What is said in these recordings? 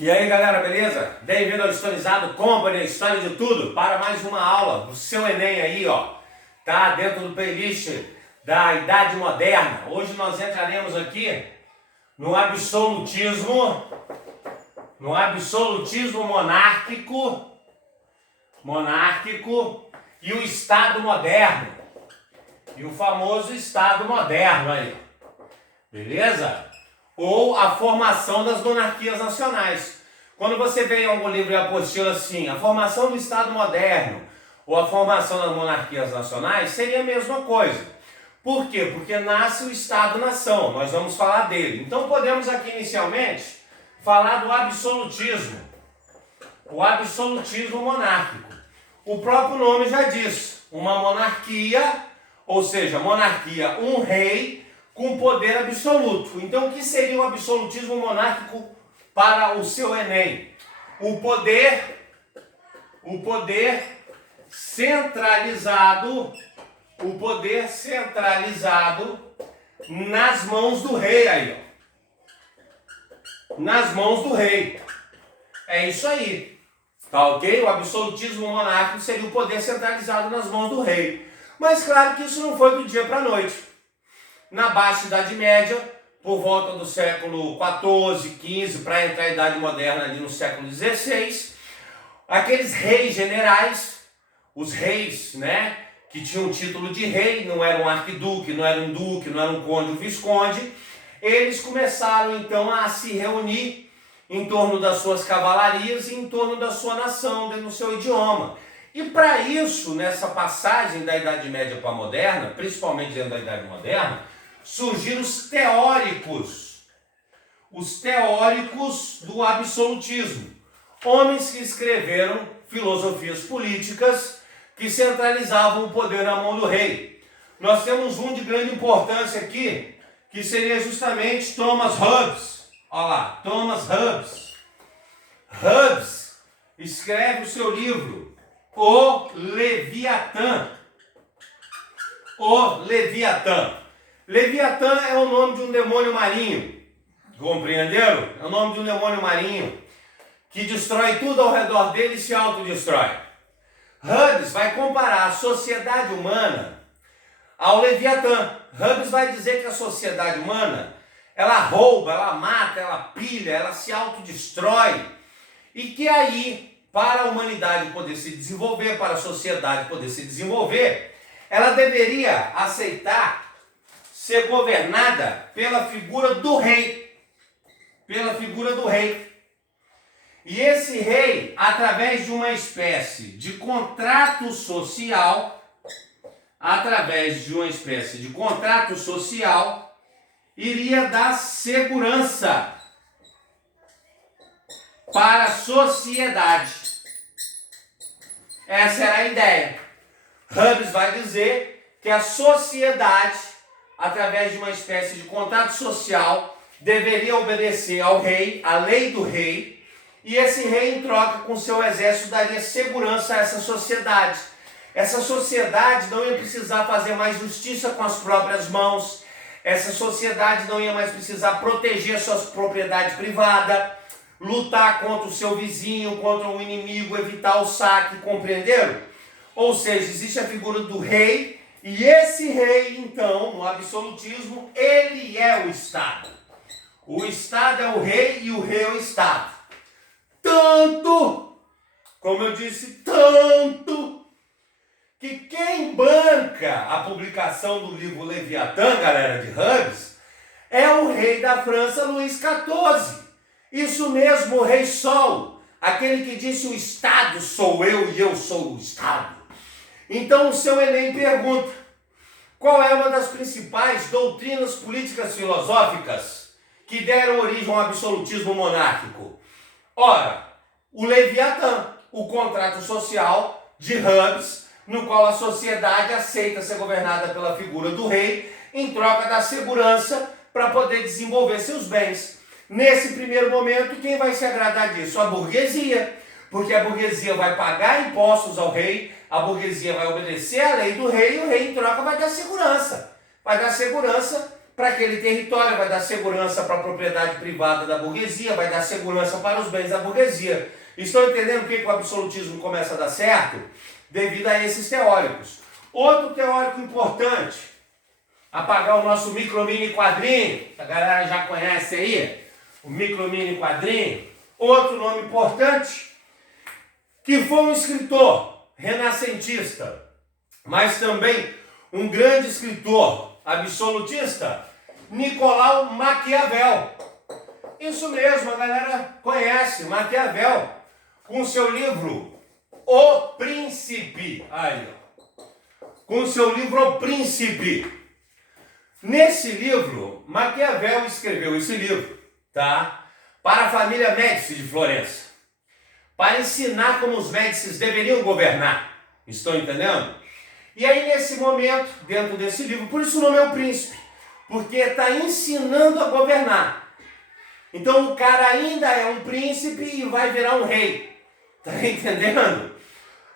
E aí galera, beleza? Bem-vindo ao Historizado Company, a história de tudo, para mais uma aula do seu Enem aí, ó. Tá dentro do playlist da Idade Moderna. Hoje nós entraremos aqui no absolutismo monárquico e o Estado moderno. E o famoso Estado moderno aí. Beleza? Ou a formação das monarquias nacionais. Quando você vê em algum livro e apostila assim, a formação do Estado moderno ou a formação das monarquias nacionais, seria a mesma coisa. Por quê? Porque nasce o Estado-nação, nós vamos falar dele. Então podemos aqui inicialmente falar do absolutismo, o absolutismo monárquico. O próprio nome já diz, uma monarquia, ou seja, monarquia, um rei com poder absoluto. Então, o que seria o absolutismo monárquico para o seu Enem? O poder centralizado nas mãos do rei aí, ó. Nas mãos do rei. É isso aí. Tá ok? O absolutismo monárquico seria o poder centralizado nas mãos do rei. Mas claro que isso não foi do dia para a noite. Na Baixa Idade Média, por volta do século XIV, XV, para entrar a Idade Moderna ali no século XVI, aqueles reis generais, os reis, né, que tinham o título de rei, não era um arquiduque, não era um duque, não era um conde ou visconde, eles começaram então a se reunir em torno das suas cavalarias e em torno da sua nação, no seu idioma. E para isso, nessa passagem da Idade Média para a Moderna, principalmente dentro da Idade Moderna, surgiram os teóricos do absolutismo. Homens que escreveram filosofias políticas que centralizavam o poder na mão do rei. Nós temos um de grande importância aqui, que seria justamente Thomas Hobbes. Olha lá, Thomas Hobbes. Hobbes escreve o seu livro, O Leviatã. O Leviatã. Leviatã é o nome de um demônio marinho. Compreenderam? É o nome de um demônio marinho que destrói tudo ao redor dele e se autodestrói. Hobbes vai comparar a sociedade humana ao Leviatã. Hobbes vai dizer que a sociedade humana, ela rouba, ela mata, ela pilha, ela se autodestrói. E que aí, para a humanidade poder se desenvolver, para a sociedade poder se desenvolver, ela deveria aceitar ser governada pela figura do rei. Pela figura do rei. E esse rei, através de uma espécie de contrato social, iria dar segurança para a sociedade. Essa era a ideia. Hobbes vai dizer que a sociedade, através de uma espécie de contrato social, deveria obedecer ao rei, à lei do rei, e esse rei, em troca, com seu exército, daria segurança a essa sociedade. Essa sociedade não ia precisar fazer mais justiça com as próprias mãos, essa sociedade não ia mais precisar proteger suas propriedades privadas, lutar contra o seu vizinho, contra o inimigo, evitar o saque, compreenderam? Ou seja, existe a figura do rei, e esse rei, então, no absolutismo, ele é o Estado. O Estado é o rei e o rei é o Estado. Tanto, como eu disse, tanto, que quem banca a publicação do livro Leviatã, galera, de Hobbes, é o rei da França, Luís XIV. Isso mesmo, o Rei Sol, aquele que disse o Estado sou eu e eu sou o Estado. Então o seu Enem pergunta, qual é uma das principais doutrinas políticas filosóficas que deram origem ao absolutismo monárquico? Ora, o Leviatã, o contrato social de Hobbes, no qual a sociedade aceita ser governada pela figura do rei, em troca da segurança para poder desenvolver seus bens. Nesse primeiro momento, quem vai se agradar disso? A burguesia, porque a burguesia vai pagar impostos ao rei, a burguesia vai obedecer à lei do rei, e o rei, em troca, vai dar segurança. Vai dar segurança para aquele território, vai dar segurança para a propriedade privada da burguesia, vai dar segurança para os bens da burguesia. Estão entendendo por que o absolutismo começa a dar certo? Devido a esses teóricos. Outro teórico importante, apagar o nosso micro-mini quadrinho, a galera já conhece aí, o micro-mini quadrinho. Outro nome importante, que foi um escritor renascentista, mas também um grande escritor absolutista, Nicolau Maquiavel. Isso mesmo, a galera conhece Maquiavel, com seu livro O Príncipe. Aí, ó. Com seu livro O Príncipe. Nesse livro, Maquiavel escreveu esse livro, tá? Para a família Médici de Florença. Para ensinar como os Médicis deveriam governar. Estão entendendo? E aí, nesse momento, dentro desse livro, por isso o nome é O Príncipe, porque está ensinando a governar. Então o cara ainda é um príncipe e vai virar um rei. Tá entendendo?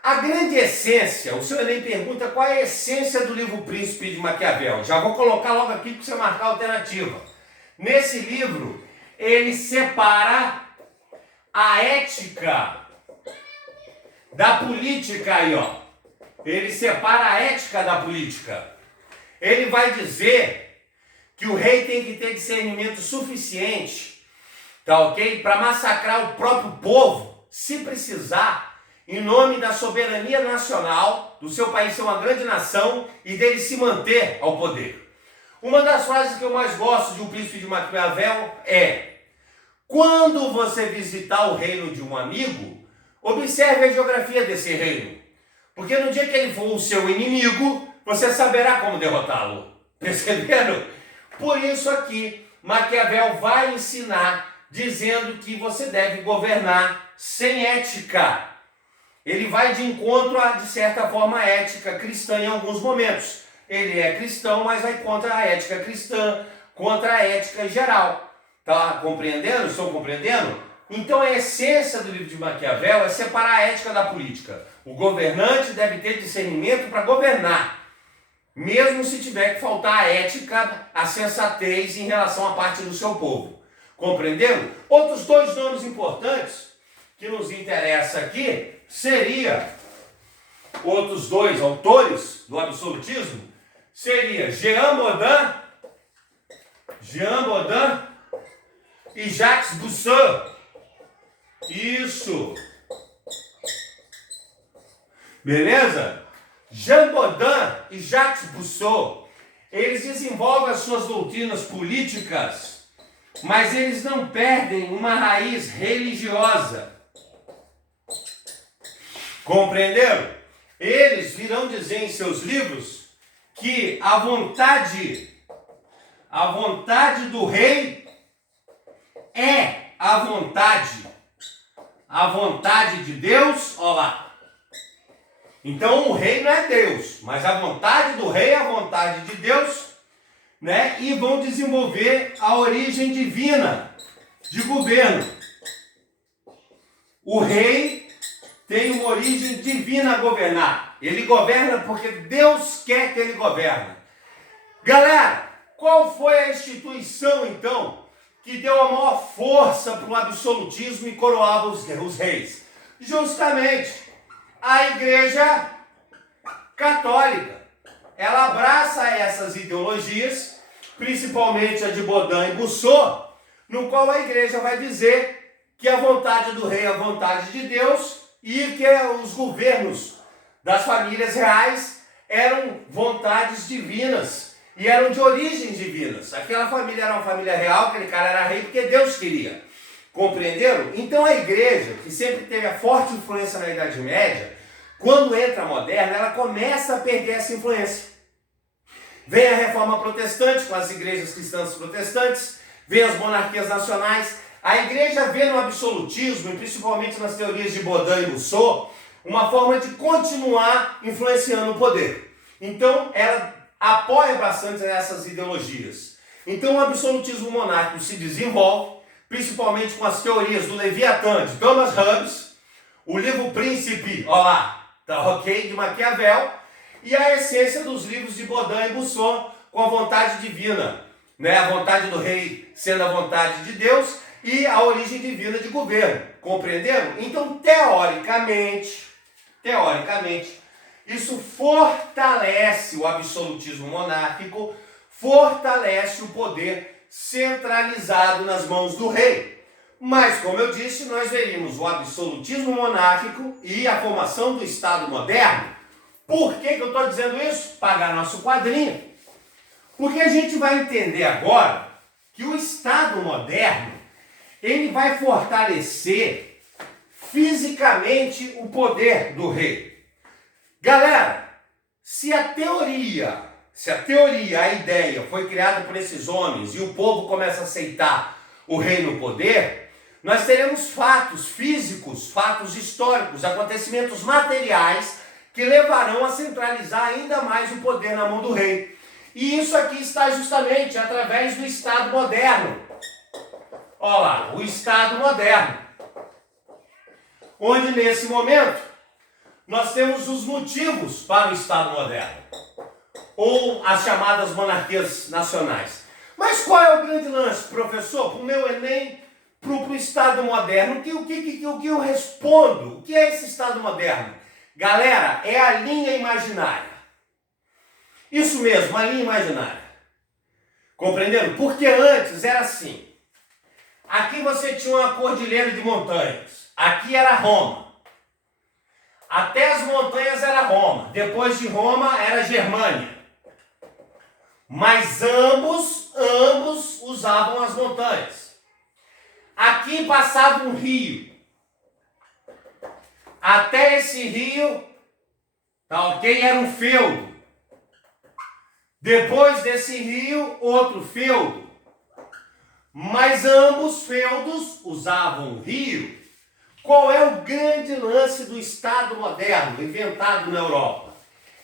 A grande essência, o senhor nem pergunta qual é a essência do livro Príncipe de Maquiavel. Já vou colocar logo aqui para você marcar a alternativa. Nesse livro, ele separa a ética da política aí, ó. Ele separa a ética da política. Ele vai dizer que o rei tem que ter discernimento suficiente, tá ok? Para massacrar o próprio povo, se precisar, em nome da soberania nacional, do seu país ser uma grande nação e dele se manter ao poder. Uma das frases que eu mais gosto de O Príncipe de Maquiavel é: quando você visitar o reino de um amigo, observe a geografia desse reino. Porque no dia que ele for o seu inimigo, você saberá como derrotá-lo. Perceberam? Por isso aqui, Maquiavel vai ensinar dizendo que você deve governar sem ética. Ele vai de encontro a, de certa forma, a ética cristã em alguns momentos. Ele é cristão, mas vai contra a ética cristã, contra a ética geral. Tá compreendendo? Estão compreendendo? Então a essência do livro de Maquiavel é separar a ética da política. O governante deve ter discernimento para governar, mesmo se tiver que faltar a ética, a sensatez em relação à parte do seu povo. Compreenderam? Outros dois nomes importantes que nos interessam aqui seria, outros dois autores do absolutismo, seria Jean Bodin e Jacques Rousseau. Isso. Beleza? Jean Bodin e Jacques Rousseau, eles desenvolvem as suas doutrinas políticas, mas eles não perdem uma raiz religiosa. Compreenderam? Eles virão dizer em seus livros que a vontade do rei é a vontade de Deus, ó lá. Então o rei não é Deus, mas a vontade do rei é a vontade de Deus, né? E vão desenvolver a origem divina de governo. O rei tem uma origem divina a governar. Ele governa porque Deus quer que ele governe. Galera, qual foi a instituição então que deu a maior força para o absolutismo e coroava os reis? Justamente a Igreja Católica. Ela abraça essas ideologias, principalmente a de Bodin e Rousseau, no qual a Igreja vai dizer que a vontade do rei é a vontade de Deus e que os governos das famílias reais eram vontades divinas e eram de origens divinas. Aquela família era uma família real, aquele cara era rei porque Deus queria. Compreenderam? Então a igreja, que sempre teve a forte influência na Idade Média, quando entra a moderna, ela começa a perder essa influência. Vem a reforma protestante, com as igrejas cristãs protestantes, vem as monarquias nacionais. A igreja vê no absolutismo, e principalmente nas teorias de Bodin e Rousseau, uma forma de continuar influenciando o poder. Então, ela apoia bastante essas ideologias. Então, o absolutismo monárquico se desenvolve, principalmente com as teorias do Leviatã, de Thomas Hobbes, o livro Príncipe, ó lá, tá ok, de Maquiavel, e a essência dos livros de Bodin e Rousseau, com a vontade divina. né? A vontade do rei sendo a vontade de Deus e a origem divina de governo, compreendendo? Então, teoricamente, isso fortalece o absolutismo monárquico, fortalece o poder centralizado nas mãos do rei. Mas, como eu disse, nós veríamos o absolutismo monárquico e a formação do Estado moderno. Por que eu estou dizendo isso? Pagar nosso quadrinho. Porque a gente vai entender agora que o Estado moderno, ele vai fortalecer fisicamente o poder do rei. Galera, se a ideia foi criada por esses homens e o povo começa a aceitar o rei no poder, nós teremos fatos físicos, fatos históricos, acontecimentos materiais que levarão a centralizar ainda mais o poder na mão do rei. E isso aqui está justamente através do Estado moderno. Olha lá, o Estado moderno. Onde nesse momento nós temos os motivos para o Estado moderno, ou as chamadas monarquias nacionais. Mas qual é o grande lance, professor? Para o meu Enem, para o Estado moderno, o que eu respondo? O que é esse Estado moderno? Galera, é a linha imaginária. Isso mesmo, a linha imaginária. Compreendendo? Porque antes era assim. Aqui você tinha uma cordilheira de montanhas. Aqui era Roma. Até as montanhas era Roma. Depois de Roma era Germânia. Mas ambos usavam as montanhas. Aqui passava um rio. Até esse rio, tá ok? Era um feudo. Depois desse rio, outro feudo. Mas ambos feudos usavam o rio. Qual é o grande lance do Estado moderno, inventado na Europa?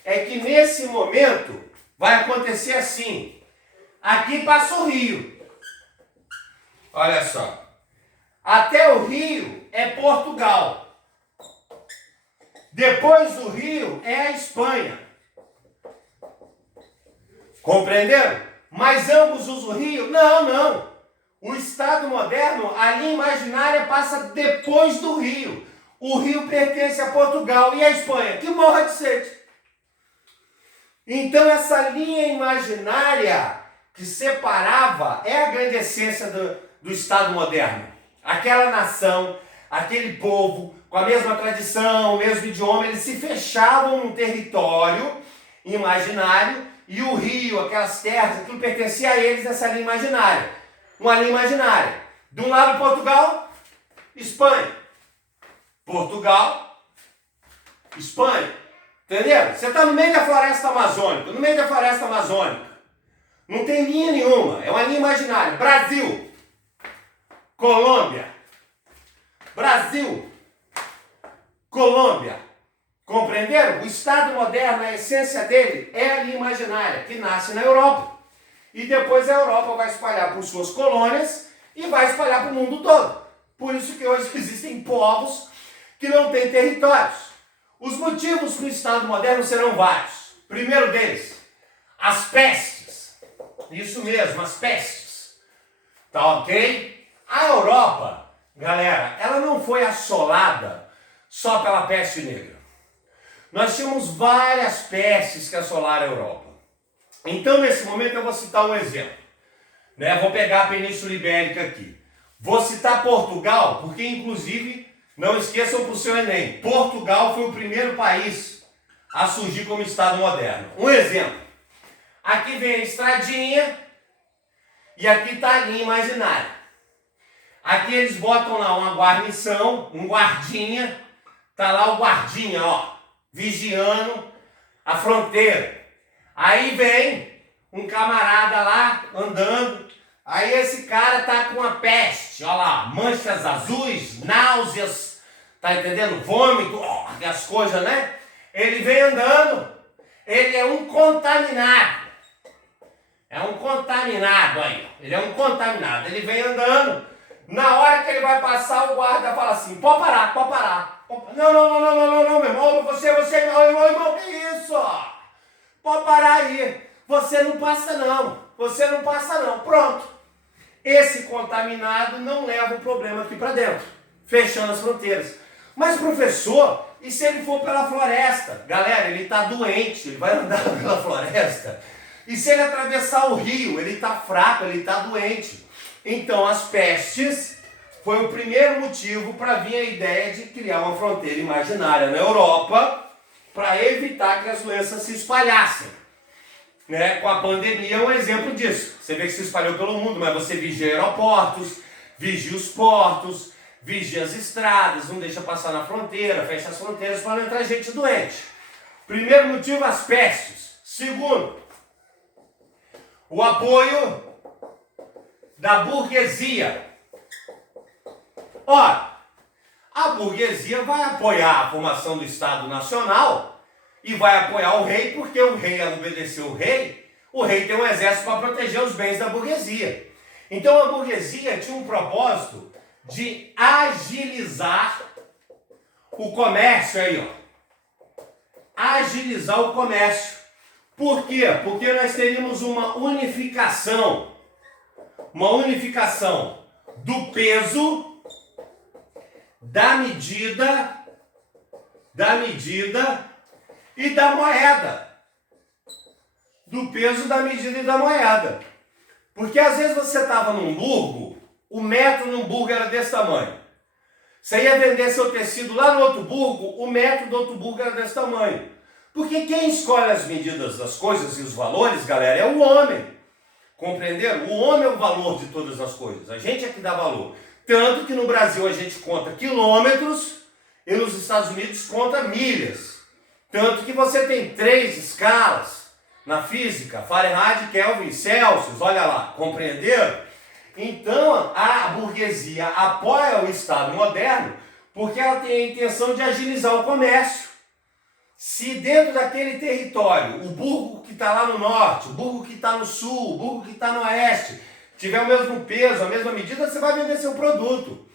É que nesse momento vai acontecer assim. Aqui passa o rio. Olha só. Até o rio é Portugal. Depois do rio é a Espanha. Compreenderam? Mas ambos usam o rio? Não. O Estado moderno, a linha imaginária passa depois do rio. O rio pertence a Portugal e a Espanha, que morra de sede. Então essa linha imaginária que separava é a grande essência do Estado moderno. Aquela nação, aquele povo, com a mesma tradição, o mesmo idioma, eles se fechavam num território imaginário e o rio, aquelas terras, aquilo pertencia a eles nessa linha imaginária. Uma linha imaginária. De um lado Portugal, Espanha. Portugal, Espanha. Entendeu? Você está no meio da floresta amazônica. Não tem linha nenhuma. É uma linha imaginária. Brasil. Colômbia. Brasil. Colômbia. Compreenderam? O Estado moderno, a essência dele é a linha imaginária, que nasce na Europa. E depois a Europa vai espalhar por suas colônias e vai espalhar para o mundo todo. Por isso que hoje existem povos que não têm territórios. Os motivos para o Estado moderno serão vários. Primeiro deles, as pestes. Isso mesmo, as pestes. Tá ok? A Europa, galera, ela não foi assolada só pela peste negra. Nós tínhamos várias pestes que assolaram a Europa. Então, nesse momento, eu vou citar um exemplo. Vou pegar a Península Ibérica aqui. Vou citar Portugal, porque, inclusive, não esqueçam para o seu Enem, Portugal foi o primeiro país a surgir como Estado moderno. Um exemplo. Aqui vem a estradinha e aqui está a linha imaginária. Aqui eles botam lá uma guarnição, um guardinha. Está lá o guardinha, ó, vigiando a fronteira. Aí vem um camarada lá andando, aí esse cara tá com uma peste, olha lá, manchas azuis, náuseas, tá entendendo? Vômito, as coisas, né? Ele vem andando, ele é um contaminado. Aí, ele é um contaminado. Ele vem andando, na hora que ele vai passar, o guarda fala assim, pode parar. Não, meu irmão, você, meu irmão, que isso? Pode parar aí, você não passa não. você não passa não. Pronto. Esse contaminado não leva o problema aqui para dentro, fechando as fronteiras. Mas professor, e se ele for pela floresta? Galera, ele está doente, ele vai andar pela floresta. E se ele atravessar o rio? Ele está fraco, ele está doente. Então as pestes foi o primeiro motivo para vir a ideia de criar uma fronteira imaginária na Europa para evitar que as doenças se espalhassem. Né? Com a pandemia é um exemplo disso. Você vê que se espalhou pelo mundo, mas você vigia aeroportos, vigia os portos, vigia as estradas, não deixa passar na fronteira, fecha as fronteiras para não entrar gente doente. Primeiro motivo, as pestes. Segundo, o apoio da burguesia. Ora, a burguesia vai apoiar a formação do Estado Nacional e vai apoiar o rei, porque o rei, ao obedecer o rei tem um exército para proteger os bens da burguesia. Então a burguesia tinha um propósito de agilizar o comércio aí, ó. Agilizar o comércio. Por quê? Porque nós teríamos uma unificação do peso, da medida e da moeda. Do peso, da medida e da moeda. Porque às vezes você estava num burgo, o metro num burgo era desse tamanho. Você ia vender seu tecido lá no outro burgo, o metro do outro burgo era desse tamanho. Porque quem escolhe as medidas das coisas e os valores, galera, é o homem. Compreenderam? O homem é o valor de todas as coisas. A gente é que dá valor. Tanto que no Brasil a gente conta quilômetros e nos Estados Unidos conta milhas. Tanto que você tem 3 escalas na física, Fahrenheit, Kelvin, Celsius, olha lá, compreenderam? Então a burguesia apoia o Estado moderno porque ela tem a intenção de agilizar o comércio. Se dentro daquele território, o burgo que está lá no norte, o burgo que está no sul, o burgo que está no oeste, tiver o mesmo peso, a mesma medida, você vai vender seu produto.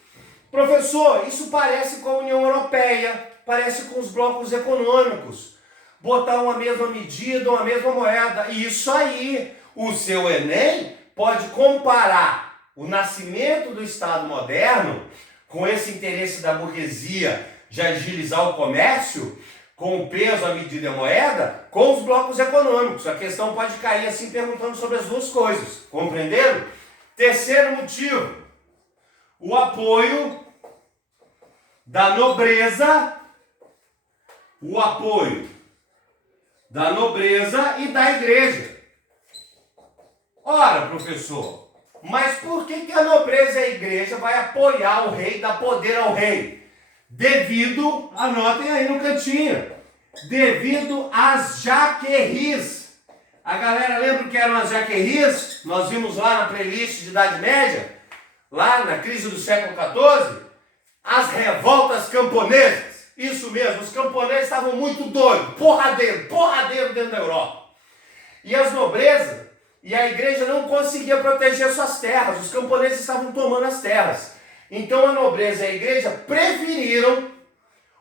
Professor, isso parece com a União Europeia, parece com os blocos econômicos. Botar uma mesma medida, uma mesma moeda. E isso aí, o seu Enem pode comparar o nascimento do Estado moderno com esse interesse da burguesia de agilizar o comércio, com o peso, a medida e a moeda, com os blocos econômicos. A questão pode cair assim perguntando sobre as duas coisas. Compreenderam? Terceiro motivo, o apoio da nobreza, e da igreja. Ora, professor, mas por que a nobreza e a igreja vai apoiar o rei, dar poder ao rei? Devido, anotem aí no cantinho, devido às jaquerris. A galera lembra o que eram as jaquerris? Nós vimos lá na playlist de Idade Média, lá na crise do século XIV, as revoltas camponesas. Isso mesmo, os camponeses estavam muito doidos, porradeiro dentro da Europa. E as nobrezas e a igreja não conseguiam proteger suas terras, os camponeses estavam tomando as terras. Então a nobreza e a igreja preferiram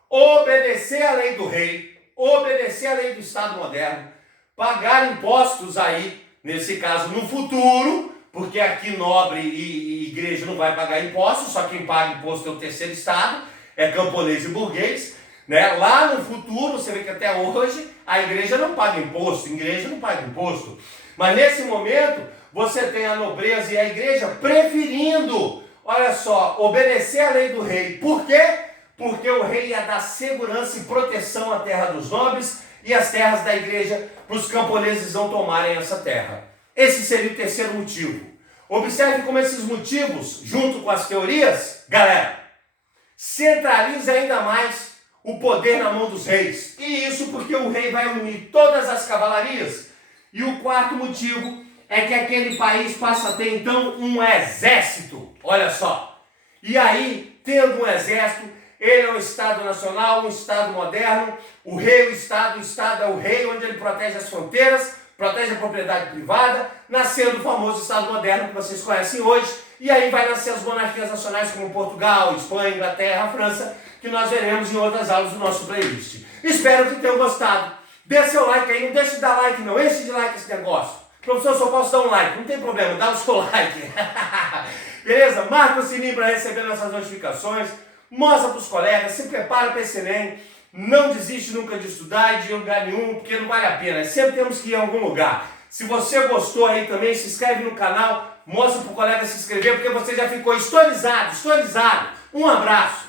obedecer à lei do rei, obedecer à lei do Estado moderno, pagar impostos aí, nesse caso no futuro, porque aqui nobre e igreja não vai pagar impostos, só quem paga imposto é o terceiro Estado, é camponês e burguês, né? Lá no futuro, você vê que até hoje a igreja não paga imposto, mas nesse momento você tem a nobreza e a igreja preferindo, olha só, obedecer à lei do rei. Por quê? Porque o rei ia dar segurança e proteção à terra dos nobres e às terras da igreja para os camponeses não tomarem essa terra. Esse seria o terceiro motivo. Observe como esses motivos, junto com as teorias, galera, centraliza ainda mais o poder na mão dos reis. E isso porque o rei vai unir todas as cavalarias. E o quarto motivo é que aquele país passa a ter então um exército. Olha só. E aí, tendo um exército, ele é um Estado nacional, um Estado moderno. O rei é o Estado é o rei, onde ele protege as fronteiras, protege a propriedade privada, nascendo o famoso Estado moderno que vocês conhecem hoje. E aí vai nascer as monarquias nacionais como Portugal, Espanha, Inglaterra, França, que nós veremos em outras aulas do nosso playlist. Espero que tenham gostado. Dê seu like aí, não deixe de dar like não, enche de like esse negócio. Professor, só posso dar um like. Não tem problema, dá o seu like. Beleza? Marca o sininho para receber nossas notificações. Mostra para os colegas, se prepara para esse Enem. Não desiste nunca de estudar e de lugar nenhum, porque não vale a pena. Sempre temos que ir em algum lugar. Se você gostou aí também, se inscreve no canal, mostra para o colega se inscrever, porque você já ficou historizado. Um abraço.